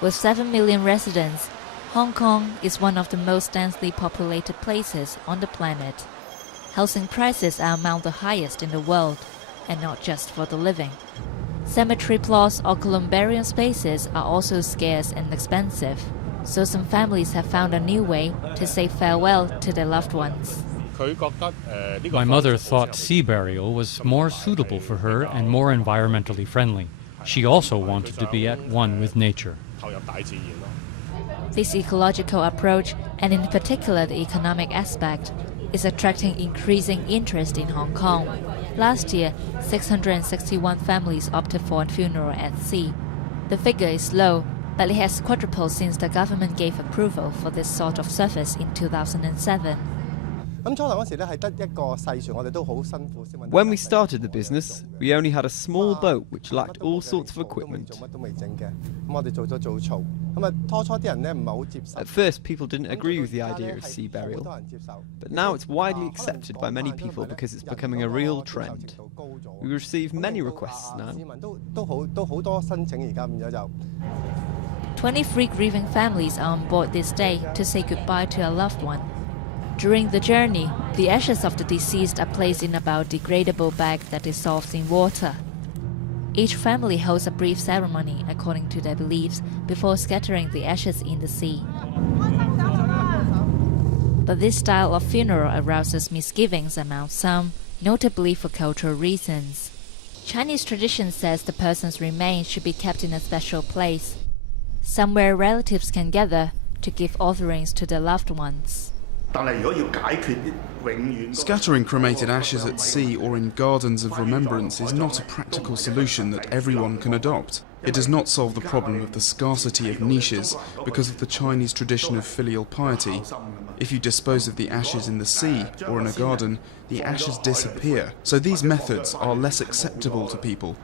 With 7 million residents, Hong Kong is one of the most densely populated places on the planet. Housing prices are among the highest in the world, and not just for the living. Cemetery plots or columbarium spaces are also scarce and expensive, so some families have found a new way to say farewell to their loved ones. My mother thought sea burial was more suitable for her and more environmentally friendly. She also wanted to be at one with nature. This ecological approach, and in particular the economic aspect, is attracting increasing interest in Hong Kong. Last year, 661 families opted for a funeral at sea. The figure is low, but it has quadrupled since the government gave approval for this sort of service in 2007. When we started the business, we only had a small boat which lacked all sorts of equipment. At first, people didn't agree with the idea of sea burial, but now it's widely accepted by many people because it's becoming a real trend. We receive many requests now. 23 grieving families are on board this day to say goodbye to a loved one. During the journey, the ashes of the deceased are placed in a biodegradable bag that dissolves in water. Each family holds a brief ceremony according to their beliefs before scattering the ashes in the sea. But this style of funeral arouses misgivings among some, notably for cultural reasons. Chinese tradition says the person's remains should be kept in a special place, somewhere relatives can gather to give offerings to their loved ones. Scattering cremated ashes at sea or in gardens of remembrance is not a practical solution that everyone can adopt. It does not solve the problem of the scarcity of niches because of the Chinese tradition of filial piety. If you dispose of the ashes in the sea or in a garden, the ashes disappear. So these methods are less acceptable to people.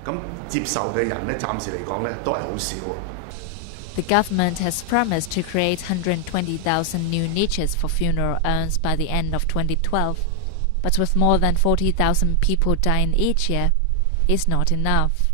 The government has promised to create 120,000 new niches for funeral urns by the end of 2012, but with more than 40,000 people dying each year, it's not enough.